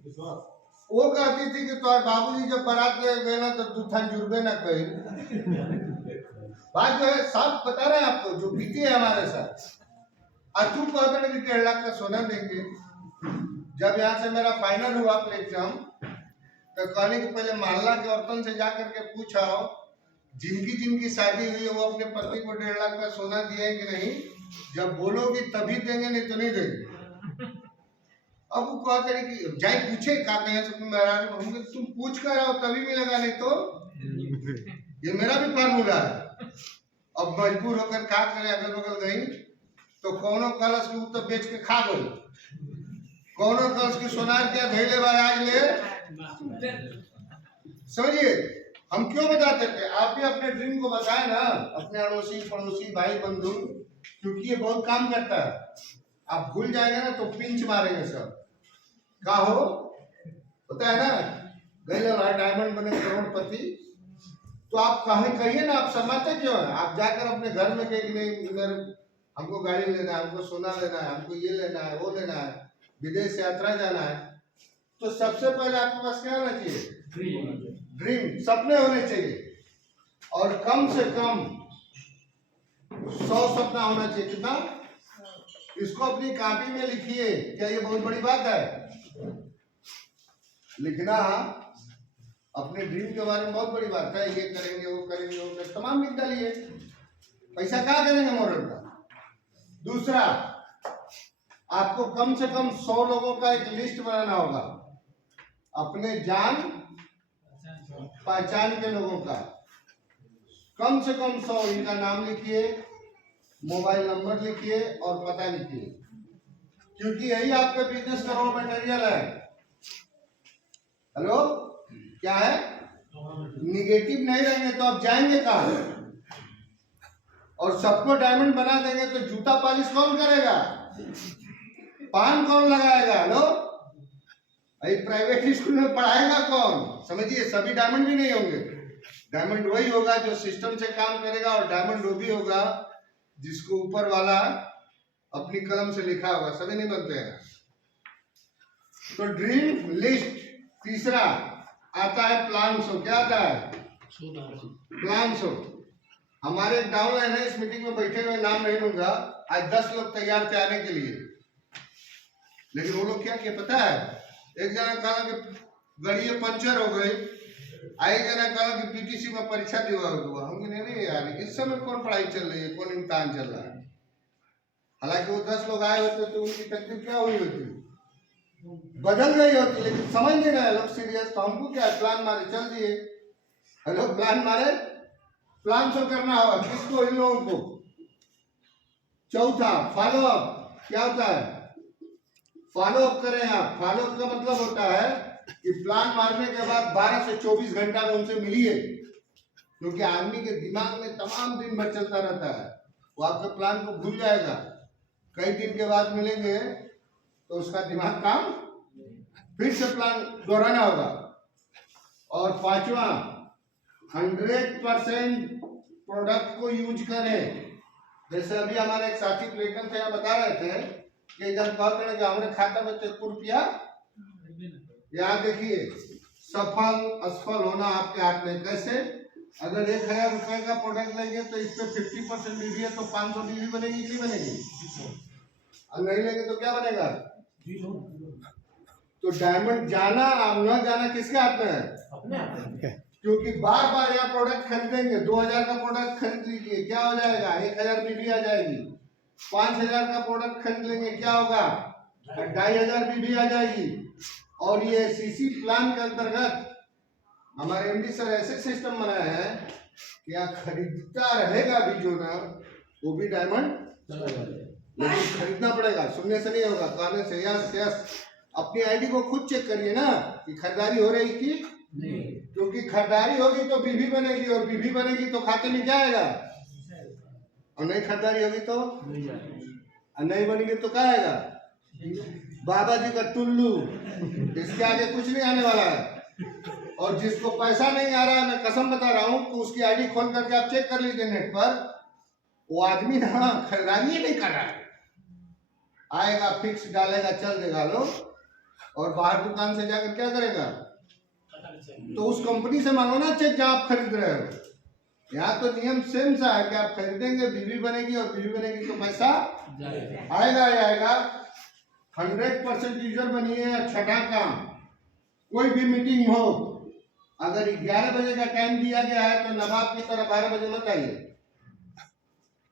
वो कहती थी कि तो बाबूजी जब बारात ले गए ना तो तू थान जुर्बे ना कही। बात जो है साफ बता रहे हैं आपको, जो बीती है हमारे साथ। आज तुम कहते हैं कि 1.5 लाख का सोना देंगे। जब यहाँ से मेरा फाइनल हुआ एग्जाम, तो कहने के पहले मोहल्ला के औरतों से जाकर के पूछा जिनकी जिनकी शादी हुई है वो अपने पति को 1.5 लाख का सोना दिए कि नहीं। जब बोलोगी तभी देंगे, नहीं तो नहीं देंगे। अब वो कहते हैं कि जाए पूछे का कहे से तुम पूछ कर आओ तभी मिलेगा, नहीं तो ये मेरा भी फार्मूला है। अब मजबूर होकर क्या करे, अगल बगल गई तो कौनो कलश के उत्तर बेच के खा गई, कौनो कलश के सोनार क्या धैले बार आज ले। समझिए हम क्यों बताते थे, आप भी अपने ड्रीम को बताए ना अपने अड़ोसी पड़ोसी भाई बंधु, क्योंकि ये बहुत काम करता है। आप भूल जाएंगे ना तो पिंच मारेंगे सब। का हो होता है ना, गए डायमंड बने करोड़पति, तो आप कहिए ना, आप शर्माते क्यों है। आप जाकर अपने घर में कहें कि नहीं मेरे हमको गाड़ी लेना है, हमको सोना लेना है, हमको ये लेना है वो लेना है, विदेश यात्रा जाना है, तो सबसे पहले आपके पास क्या होना चाहिए, ड्रीम, सपने होने चाहिए। और कम से कम 100 सपना होना चाहिए। कितना? इसको अपनी कॉपी में लिखिए। क्या ये बहुत बड़ी बात है लिखना? अपने ड्रीम के बारे में बहुत बड़ी बात है। ये करेंगे वो करेंगे वो करेंगे, तमाम लिख डालिए। पैसा क्या करेंगे मॉडल का। दूसरा, आपको कम से कम 100 लोगों का एक लिस्ट बनाना होगा, अपने जान पहचान के लोगों का। कम से कम 100, इनका नाम लिखिए, मोबाइल नंबर लिखिए और पता लिखिए, क्योंकि यही आपके बिजनेस का रॉ मटेरियल है। हेलो, क्या है? निगेटिव नहीं रहेंगे तो आप जाएंगे कहाँ? और सबको डायमंड बना देंगे तो जूता पॉलिश कौन करेगा, पान कौन लगाएगा? हेलो, प्राइवेट स्कूल में पढ़ाएगा कौन? समझिए, सभी डायमंड भी नहीं होंगे। डायमंड वही होगा जो सिस्टम से काम करेगा, और डायमंड वो भी होगा जिसको ऊपर वाला अपनी कलम से लिखा होगा। सभी नहीं बनते हैं। तो ड्रीम लिस्ट। तीसरा आता है प्लान शो। क्या आता है? Plan show. हमारे एक डाउनलाइन है, इस मीटिंग में बैठे हुए, नाम नहीं लूंगा, आज 10 लोग तैयार थे आने के लिए, लेकिन वो लोग क्या किया पता है? एक जना कहा कि गाड़ी पंचर हो गई, एक जना कहा कि पीटीसी में परीक्षा दिवा हुआ। हम नहीं यार, इस समय कौन पढ़ाई चल रही है, कौन इम्तिहान चल रहा है। हालांकि वो 10 लोग आए होते तो उनकी तकलीफ क्या हुई होती, बदल गई होती, लेकिन समझ नहीं रहे लोग सीरियस। तो हमको क्या, प्लान मारे चल दिए। हेलो, प्लान मारे, प्लान शो करना होगा। किसको? इन लोगों को। चौथा, फॉलो अप। क्या होता है? फॉलो अप करें आप। फॉलो अप का मतलब होता है कि प्लान मारने के बाद 12 से 24 घंटा में उनसे मिलिए, क्योंकि आदमी के दिमाग में तमाम दिन भर चलता रहता है, वो आपके प्लान को भूल जाएगा। कई दिन के बाद मिलेंगे तो उसका दिमाग काम, फिर से प्लान दोहराना होगा। और पांचवा, 100% प्रोडक्ट को यूज करें। जैसे अभी हमारे एक साथी प्लेटन थे, यहाँ बता रहे थे कि जब कहते हैं कि हमारे खाता में 1 रुपया, यहाँ देखिए, सफल असफल होना आपके हाथ में। कैसे? अगर 1000 रुपए का प्रोडक्ट लेंगे तो इस पे 50% ड्यूटी है, तो 500 ड्यूटी बनेगी कि नहीं बनेगी? और नहीं लेंगे तो क्या बनेगा? तो डायमंड जाना और न जाना किसके हाथ में है? अपने। क्योंकि बार बार यह प्रोडक्ट खरीदेंगे, 2000 का प्रोडक्ट खरीद लीजिए, क्या हो जाएगा? 1000 बीबी आ जाएगी। 5000 का प्रोडक्ट खरीद लेंगे, क्या होगा? 2500 बीबी आ जाएगी। और ये सीसी प्लान के अंतर्गत हमारे एमडी सर ऐसे सिस्टम बनाया है कि यहाँ खरीदता रहेगा भी जो ना, वो भी डायमंड, लेकिन खरीदना पड़ेगा, सुनने से नहीं होगा, कहने से। यस यस, अपनी आईडी को खुद चेक करिए ना कि खरीदारी हो रही कि नहीं, क्योंकि खरीदारी होगी तो बीबी बनेगी, और बीबी बनेगी तो खाते में क्या आएगा, और नहीं खरीदारी होगी तो नहीं बनेगी तो क्या आएगा? बाबा जी का टुल्लू। इसके आगे कुछ नहीं आने वाला है। और जिसको पैसा नहीं आ रहा है, मैं कसम बता रहा हूं, तो उसकी आईडी खोल करके आप चेक कर लीजिए नेट पर, वो आदमी ना खरीदारी नहीं कर रहा है। आएगा, फिक्स डालेगा, चल देगा। लो और बाहर दुकान से जाकर क्या करेगा? तो उस कंपनी से मांगो ना चेक जहां आप खरीद रहे हो। यहाँ तो नियम सेम सा है कि आप खरीदेंगे, बीवी बनेगी, और बीवी बनेगी तो पैसा आएगा ही आएगा। 100% यूजर बनिए। छठा काम, कोई भी मीटिंग हो, अगर 11 बजे का टाइम दिया गया है तो नवाब की तरह 12 बजे मत आइए।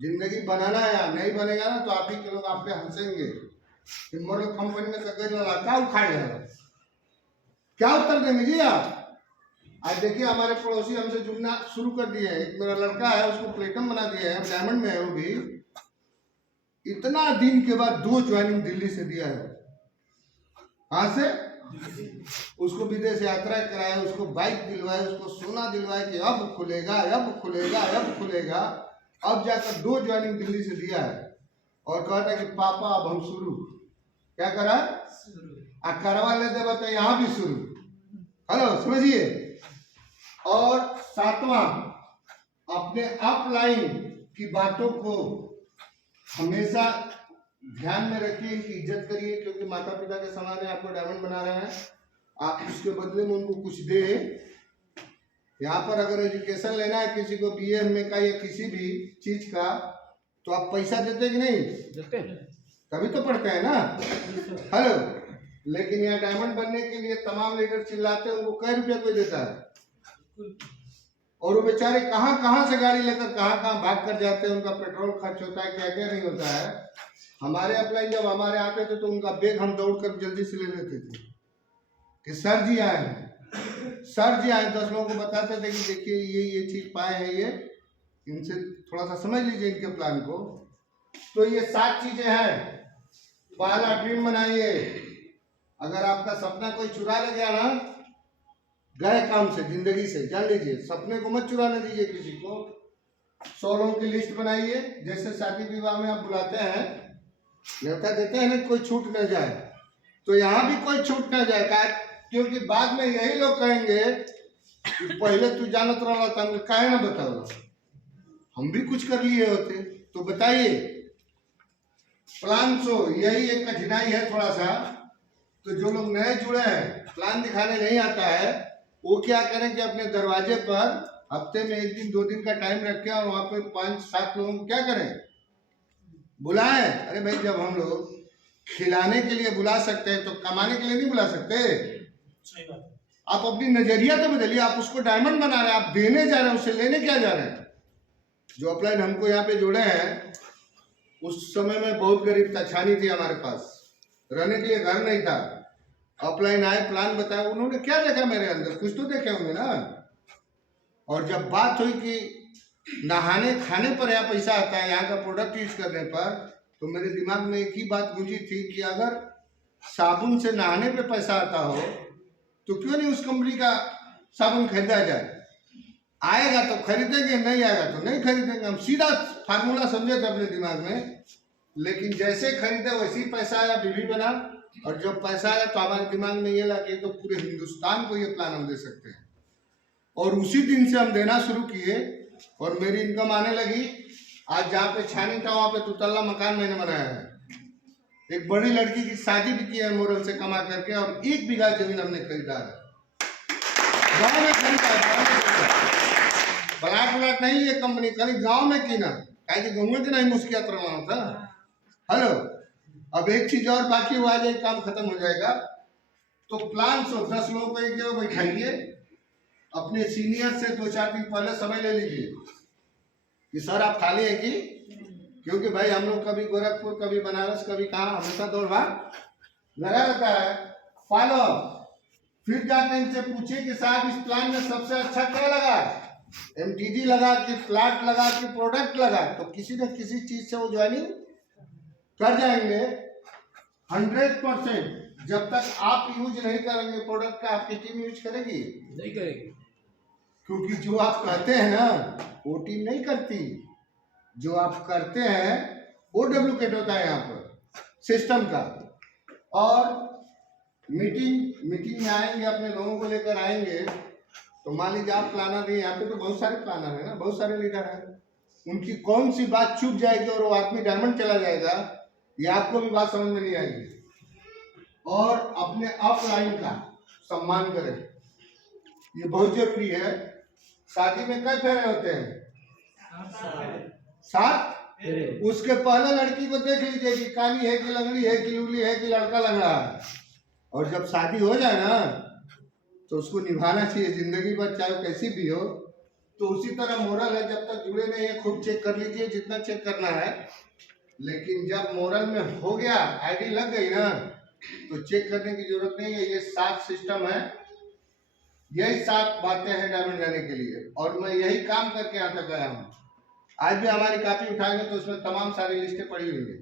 जिंदगी बनाना है, नहीं बनेगा ना तो आप ही के लोग आप पे हंसेंगे। मॉडल कंपनी में क्या उखाड़ जाएगा, क्या उत्तर देंगे जी आप? आज देखिए हमारे पड़ोसी हमसे जुड़ना शुरू कर दिए हैं। एक मेरा लड़का है, उसको प्लेटम बना दिया है, डायमंड में है वो भी। इतना दिन के बाद 2 ज्वाइनिंग दिल्ली से दिया है। कहां से? उसको विदेश यात्रा कराया, उसको बाइक दिलवाए, उसको सोना दिलवाए कि अब खुलेगा, अब खुलेगा, अब खुलेगा। अब जाकर 2 ज्वाइनिंग दिल्ली से दिया है और कहता है कि पापा अब हम शुरू। क्या करा? करवा लेते बता यहाँ भी शुरू। हेलो, समझिए। और 7वां, अपने अपलाइन की बातों को हमेशा ध्यान में रखिए, इनकी इज्जत करिए, क्योंकि माता पिता के समान है, आपको डायमंड बना रहे हैं। आप उसके बदले में उनको कुछ दे। यहाँ पर अगर एजुकेशन लेना है किसी को, BA MA का या किसी भी चीज का, तो आप पैसा देते कि नहीं देते? तभी तो पढ़ते हैं ना। हेलो, लेकिन यहाँ डायमंड बनने के लिए तमाम लीडर चिल्लाते हैं, उनको कई रुपया कोई देता है, और वो बेचारे कहाँ कहाँ से गाड़ी लेकर कहाँ कहाँ भाग कर जाते हैं। उनका पेट्रोल खर्च होता है, क्या क्या नहीं होता है। हमारे अपलाइन जब हमारे आते थे तो उनका बैग हम दौड़ कर जल्दी से ले लेते थे कि सर जी आए हैं, सर जी आए। 10 लोगों को बताते थे कि देखिए ये चीज पाए हैं, ये इनसे थोड़ा सा समझ लीजिए इनके प्लान को। तो ये 7 चीजें हैं। पहला, ड्रीम बनाइए। अगर आपका सपना कोई चुरा ले गया ना, गए काम से, जिंदगी से, जान लीजिए सपने को मत चुराने दीजिए किसी को। 100 लोगों की लिस्ट बनाइए। जैसे शादी विवाह में आप बुलाते हैं, न्योता देते हैं ना, कोई छूट न जाए, तो यहाँ भी कोई छूट न जाए। क्योंकि बाद में यही लोग कहेंगे कि पहले तू जानत रहा था, काहे ना बताओ, हम भी कुछ कर लिए होते। तो बताइए, प्लान सो यही एक कठिनाई है थोड़ा सा। तो जो लोग नए जुड़े हैं, प्लान दिखाने नहीं आता है, वो क्या करें कि अपने दरवाजे पर हफ्ते में 1 दिन 2 दिन का टाइम रखें और वहां पे 5-7 लोगों को क्या करें, बुलाएं। अरे भाई, जब हम लोग खिलाने के लिए बुला सकते हैं तो कमाने के लिए नहीं बुला सकते? सही बात। आप अपनी नजरिया तो बदलिए। आप उसको डायमंड बना रहे हैं, आप देने जा रहे हैं, उससे लेने क्या जा रहे हैं? जो अपलाइन हमको यहाँ पे जोड़े हैं, उस समय में बहुत गरीब था, छानी थी हमारे पास, रहने के लिए घर नहीं था। अपलाइन आए, प्लान बताया, उन्होंने क्या देखा मेरे अंदर? कुछ तो देखे होंगे ना। और जब बात हुई कि नहाने खाने पर यहाँ पैसा आता है, यहाँ का प्रोडक्ट यूज करने पर, तो मेरे दिमाग में एक ही बात गूंजी थी कि अगर साबुन से नहाने पे पैसा आता हो तो क्यों नहीं उस कंपनी का साबुन खरीदा जाए। आएगा तो खरीदेंगे, नहीं आएगा तो नहीं खरीदेंगे। हम सीधा फार्मूला समझे थे अपने दिमाग में, लेकिन जैसे खरीदे वैसे ही पैसा आया, बीवी बना। और जब पैसा आया तो हमारे दिमाग में ये लगा तो पूरे हिंदुस्तान को ये प्लान हम दे सकते हैं। और उसी दिन से हम देना शुरू किए और मेरी इनकम आने लगी। आज जहाँ पे छानी था वहाँ पे 2 तल्ला मकान मैंने बनाया है। एक बड़ी लड़की की शादी भी की है मोरल से कमा करके, और 1 बीघा जमीन हमने खरीदा है, गाँव में खरीदा है। प्लाट व्लाट नहीं, ये कंपनी खाली गाँव में की ना, कहे गाँव के नहीं मुस्कियात रहा था। हेलो, अब एक चीज और बाकी हुआ, जाए काम खत्म हो जाएगा। तो प्लान सो 10 लोगों को एक जगह बैठाइए, अपने सीनियर से 2-4 दिन पहले समय ले लीजिए कि सर आप खाली है कि, क्योंकि भाई हम लोग कभी गोरखपुर, कभी बनारस, कभी कहाँ, हमेशा दौड़ भाग लगा रहता है। फॉलो, फिर जाकर इनसे पूछिए कि साहब इस प्लान में सबसे अच्छा क्या लगा, MTG लगा कि प्लाट लगा कि प्रोडक्ट लगा? तो किसी न किसी चीज से वो ज्वाइनिंग कर जाएंगे 100%। जब तक आप यूज नहीं करेंगे प्रोडक्ट का, आपकी टीम यूज करेगी नहीं करेगी, क्योंकि जो आप कहते हैं ना वो टीम नहीं करती। जो आप करते हैं वो डुप्लीकेट होता है यहाँ पर सिस्टम का। और मीटिंग में आएंगे, अपने लोगों को लेकर आएंगे, तो मान लीजिए आप प्लानर नहीं, यहाँ पे तो बहुत सारे प्लानर है ना, बहुत सारे लीडर हैं, उनकी कौन सी बात चुप जाएगी और वो आदमी डायमंड चला जाएगा, ये आपको भी बात समझ में नहीं आएगी। और अपने अपलाइन का सम्मान करें, ये बहुत जरूरी है। शादी में कई फेरे होते हैं? 7। उसके पहले लड़की को देख लीजिए कि काली है कि लंगड़ी है कि लूली है कि लड़का लग रहा है, और जब शादी हो जाए ना तो उसको निभाना चाहिए जिंदगी भर, चाहे कैसी भी हो। तो उसी तरह मोरल है, जब तक जुड़े नहीं है खूब चेक कर लीजिए जितना चेक करना है, लेकिन जब मोरल में हो गया, आईडी लग गई ना, तो चेक करने की जरूरत नहीं है। ये 7 सिस्टम है, यही 7 बातें हैं डायमंड जाने के लिए, और मैं यही काम करके यहाँ तक गया हूँ। आज भी हमारी कॉपी उठाएंगे तो उसमें तमाम सारी लिस्टें पड़ी हुई है।